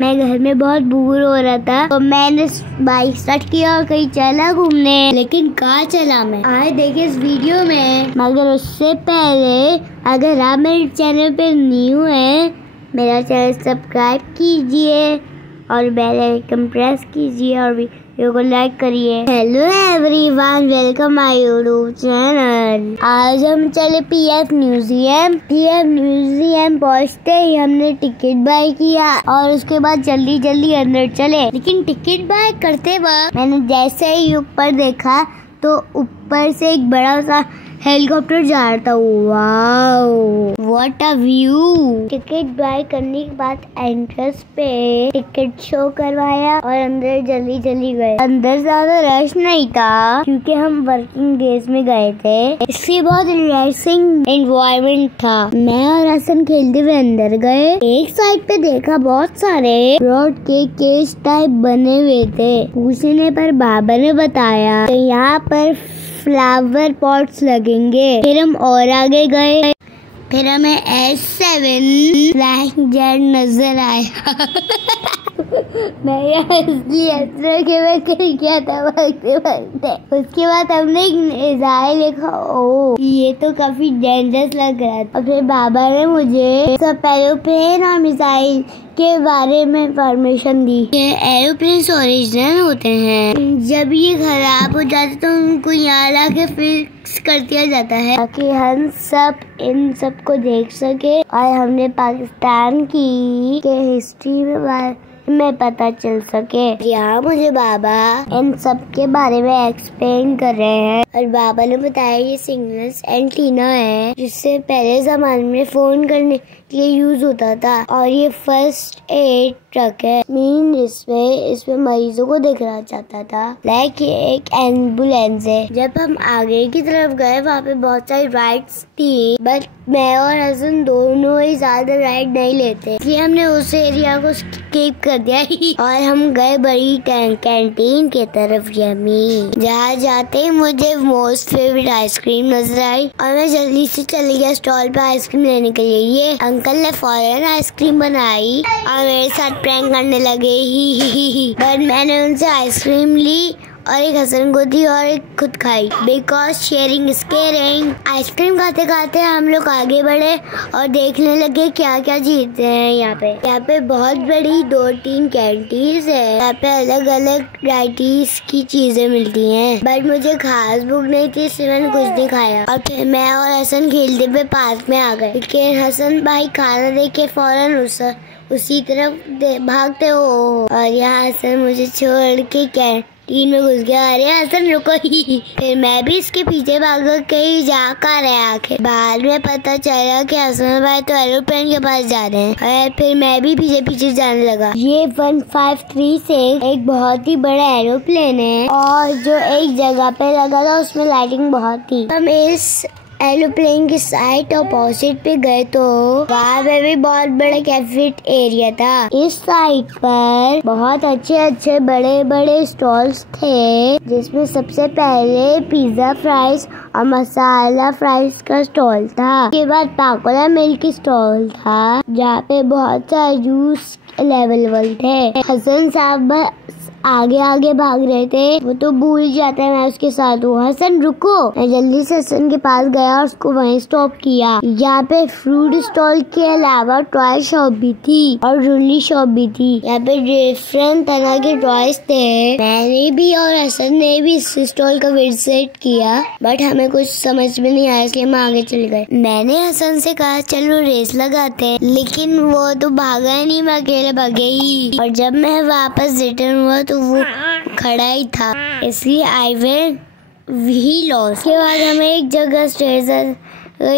मैं घर में बहुत बोर हो रहा था तो मैंने बाइक स्टार्ट किया और कहीं चला घूमने। लेकिन कहाँ चला मैं, आए देखे इस वीडियो में। मगर उससे पहले अगर आप मेरे चैनल पे न्यू है, मेरा चैनल सब्सक्राइब कीजिए और बेल आइकन प्रेस कीजिए और वीडियो को लाइक करिए। Hello everyone, welcome my YouTube channel. आज हम चले पीएफ म्यूजियम। पहुँचते ही हमने टिकट बाय किया और उसके बाद जल्दी जल्दी अंदर चले। लेकिन टिकट बाय करते वक्त मैंने जैसे ही ऊपर देखा तो ऊपर से एक बड़ा सा हेलीकॉप्टर जा रहा था। Wow, what a view. Ticket buy करने के बाद एंट्रेंस पे टिकट शो करवाया और अंदर जल्दी जल्दी गए। अंदर ज्यादा रश नहीं था क्योंकि हम वर्किंग डेज में गए थे, इसलिए बहुत रिलैक्सिंग एनवायरनमेंट था। मैं और हसन खेलते हुए अंदर गए। एक साइड पे देखा बहुत सारे रोड के केज टाइप बने हुए थे। पूछने पर बाबा ने बताया कि यहाँ पर फ्लावर पॉट्स लगेंगे। फिर हम और आगे गए, फिर हमें S7 फ्लाइंग जेट नजर आया। मैं यहाँ था भागते। उसके बाद हमने एक मिसाइल देखा। ओ, ये तो काफी डेंजरस लग रहा था। और फिर बाबा ने मुझे सब एरोप्लेन और मिसाइल के बारे में इंफॉर्मेशन दी। ये एरोप्लेन ओरिजिनल होते हैं, जब ये खराब हो जाते तो उनको यहाँ ला के फिक्स कर दिया जाता है ताकि हम सब इन सब को देख सके और हमने पाकिस्तान की के हिस्ट्री में पता चल सके। यहाँ मुझे बाबा इन सब के बारे में एक्सप्लेन कर रहे हैं और बाबा ने बताया ये सिग्नल एंटीना है जिससे पहले जमाने में फोन करने के लिए यूज होता था। और ये फर्स्ट एड ट्रक है, मीन इसमें मरीजों को देखना चाहता था। लाइक एक एम्बुलेंस है। जब हम आगे की तरफ गए वहाँ पे बहुत सारी राइड्स थी, बट मैं और हसन दोनों ही ज्यादा राइड नहीं लेते, इसलिए हमने उस एरिया को स्किप कर दिया और हम गए बड़ी कैंटीन की तरफ। यम्मी। जहाँ जाते ही मुझे मोस्ट फेवरेट आइसक्रीम नजर आई और मैं जल्दी से चली गया स्टॉल पे आइसक्रीम लेने के लिए। ये अंकल ने फौरन आइसक्रीम बनाई और मेरे साथ प्रैंक करने लगे ही। बट मैंने उनसे आइसक्रीम ली और एक हसन को दी और एक खुद खाई, because sharing is caring. Ice cream खाते खाते हम लोग आगे बढ़े और देखने लगे क्या क्या चीजें हैं यहाँ पे बहुत बड़ी 2-3 कैंटीन्स है। यहाँ पे अलग अलग वैरायटीज की चीजें मिलती हैं, बट मुझे खास भूख नहीं थी इसलिए मैंने कुछ नहीं खाया। और फिर मैं और हसन खेलते हुए पार्क में आ गए, लेकिन हसन भाई खाना देख के फौरन उसी तरफ भागते हो और यहाँ हसन मुझे छोड़ के कैंटीन में घुस गया। अरे हसन रुको ही। फिर मैं भी इसके पीछे भाग कहीं जा कर रहे आखिर। बाद में पता चला कि हसन भाई तो एरोप्लेन के पास जा रहे हैं और फिर मैं भी पीछे पीछे जाने लगा। ये 153 एक बहुत ही बड़ा एरोप्लेन है और जो एक जगह पे लगा था उसमें लाइटिंग बहुत थी। हम इस एरोप्लेन की साइड अपोजिट पे गए तो वहाँ पे भी बहुत बड़ा कैफेट एरिया था। इस साइड पर बहुत अच्छे बड़े बड़े स्टॉल्स थे, जिसमें सबसे पहले पिज्जा फ्राइज और मसाला फ्राइज का स्टॉल था। उसके बाद पाकोला मिल्क की स्टॉल था जहाँ पे बहुत सारे जूस अवेलेबल थे। हसन साहब आगे भाग रहे थे, वो तो भूल जाता है मैं उसके साथ हूँ। हसन रुको। मैं जल्दी से हसन के पास गया और उसको वहीं स्टॉप किया। यहाँ पे फ्रूट स्टॉल के अलावा टॉय शॉप भी थी और रुली शॉप भी थी। यहाँ पे डिफरेंट तरह के टॉयज थे। मैंने भी और हसन ने भी इस स्टॉल का विजिट किया, बट हमें कुछ समझ में नहीं आया इसलिए हम आगे चले गए। मैंने हसन से कहा चलो रेस लगाते हैं, लेकिन वो तो भागा ही नहीं, मैं अकेले भागे ही। और जब मैं वापस रिटर्न हुआ तो वो खड़ा ही था, इसलिए आई विल वी लॉस। के बाद हमें एक जगह स्टेज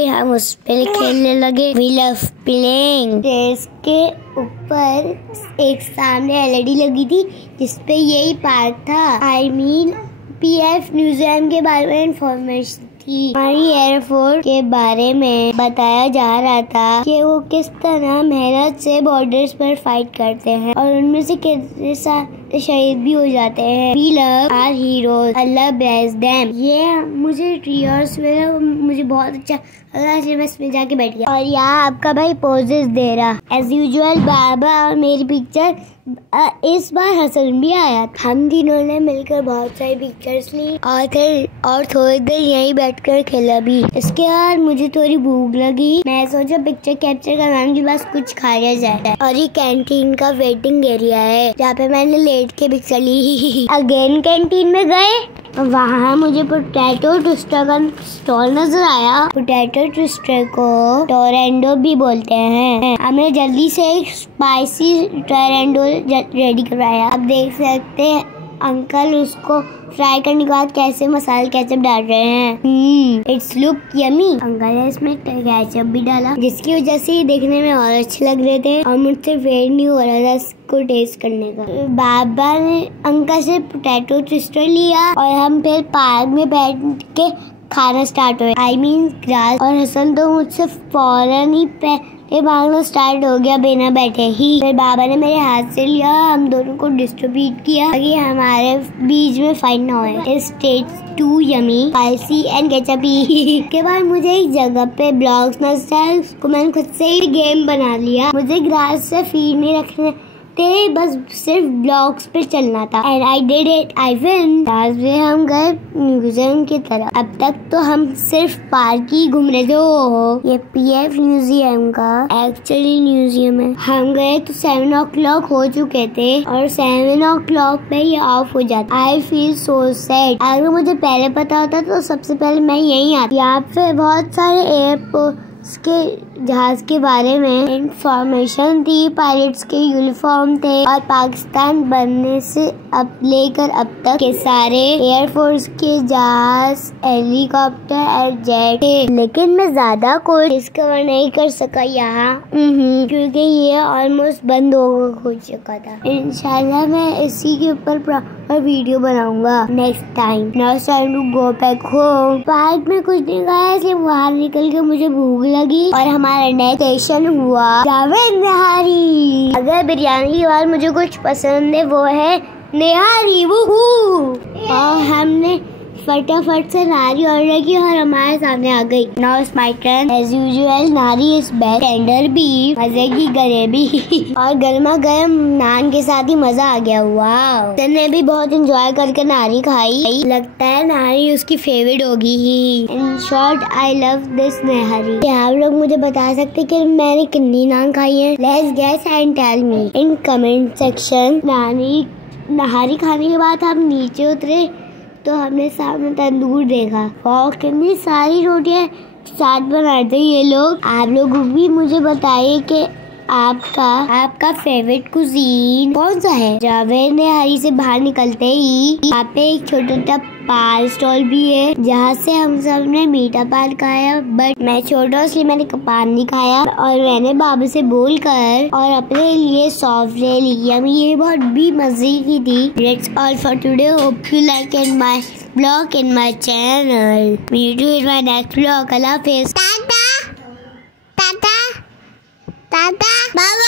हम उस पे खेलने लगे। We love playing. स्टेज के ऊपर एक सामने LED लगी थी जिसपे यही पार्क था। आई मीन पीएफ म्यूजियम के बारे में इंफॉर्मेशन थी। हमारी एयरफोर्स के बारे में बताया जा रहा था कि वो किस तरह मेहनत से बॉर्डर्स पर फाइट करते हैं और उनमें से कितने शहीद भी हो जाते हैं। We love our heroes, Allah bless them। ये मुझे टीयर्स में मुझे बहुत अच्छा लगा, इसलिए मैं इसमें जाके बैठ गया। और यहाँ आपका भाई पोजेस दे रहा एज यूजुअल। बाबा और मेरी पिक्चर, इस बार हसन भी आया। हम तीनों ने मिलकर बहुत सारी पिक्चर्स ली और थोड़ी देर यहीं बैठकर खेला भी। इसके बाद मुझे थोड़ी भूख लगी, मैं सोचा पिक्चर कैप्चर कराने के बाद कुछ खाया जाए। और ये कैंटीन का वेटिंग एरिया है जहाँ पे मैंने लेट के पिक्चर ली। अगेन कैंटीन में गए, वहाँ मुझे पोटैटो ट्विस्टर का स्टॉल नजर आया। पोटैटो ट्विस्टर को टोरेंडो भी बोलते हैं। हमने जल्दी से एक स्पाइसी टोरेंडो रेडी करवाया। अब देख सकते हैं अंकल उसको फ्राई करने के बाद कैसे मसाला केचप डाल रहे हैं। It's look yummy. अंकल ने इसमें केचप भी डाला, जिसकी वजह से ये देखने में और अच्छे लग रहे थे और मुझसे वेट नहीं हो रहा था इसको टेस्ट करने का। बाबा ने अंकल से पोटैटो ट्विस्टर लिया और हम फिर पार्क में बैठ के खाना स्टार्ट हुआ। I mean grass. और हसन तो मुझसे फौरन ही ये भागना स्टार्ट हो गया बिना बैठे ही। फिर बाबा ने मेरे हाथ से लिया, हम दोनों को डिस्ट्रीब्यूट किया ताकि हमारे बीच में फाइट ना हो। It's too yummy, spicy and ketchupy. के बाद मुझे एक जगह पे ब्लॉक्स नजर आए, उसको मैंने खुद से ही गेम बना लिया। मुझे ग्रास से फीड नहीं रखने थे, बस सिर्फ ब्लॉक्स पे चलना था। And I did it, I win. Last में हम गए म्यूजियम की तरफ। अब तक तो हम सिर्फ पार्क ही घूम रहे थे। ये पीएफ म्यूजियम का एक्चुअली म्यूजियम है। हम गए तो 7 o'clock हो चुके थे और 7 o'clock पे ये ऑफ हो जाता। I feel so sad. अगर मुझे पहले पता होता तो सबसे पहले मैं यहीं आती। यहाँ पे बहुत सारे एयरपोर्ट के जहाज के बारे में इंफॉर्मेशन थी, पायलट्स के यूनिफॉर्म थे और पाकिस्तान बनने से अब लेकर अब तक के सारे एयरफोर्स के जहाज, हेलीकॉप्टर और जेट थे। लेकिन मैं ज्यादा कोई डिस्कवर नहीं कर सका यहाँ, क्योंकि ये ऑलमोस्ट बंद हो चुका था। इंशाल्लाह मैं इसी के ऊपर प्रॉपर वीडियो बनाऊंगा next time. Now time to go back home. Park में कुछ नहीं खाया, इसलिए बाहर निकल के मुझे भूख लगी और हमारा नेक्स्ट स्टेशन हुआ जावेद निहारी। अगर बिरयानी के बाद मुझे कुछ पसंद है वो है निहारी। और हमने फटाफट से नारी ऑर्डर की और हमारे सामने आ गई। Now it's my turn as usual. Nihari is best, tender beef, मजे की ग्रेवी और गर्मा गर्म नान के साथ ही मजा आ गया। वाह, ने भी बहुत एंजॉय करके नारी खाई। लगता है नारी उसकी फेवरेट होगी ही। In short I love this nihari. क्या आप लोग मुझे बता सकते कि मैंने कितनी नान खाई है? Let's guess and tell me in comment section. Nihari खाने के बाद हम नीचे उतरे तो हमने सामने तंदूर देखा और कितनी सारी रोटियां साथ बनाए थे ये लोग। आप लोग भी मुझे बताइए कि आपका फेवरेट कुजीन कौन सा है? जावेद निहारी से बाहर निकलते ही यहाँ पे एक छोटा पान स्टॉल भी है जहाँ से हम सब ने मीठा पान खाया, बट मैं छोटा इसलिए मैंने पान नहीं खाया और मैंने बाबा से बोलकर और अपने लिए सॉफ्ट ले लिया। ये बहुत भी मजे की थी। That's all for today. Hope you like my vlog in my channel. Meet you in my next vlog. Allah Hafiz. Tata. Bye bye.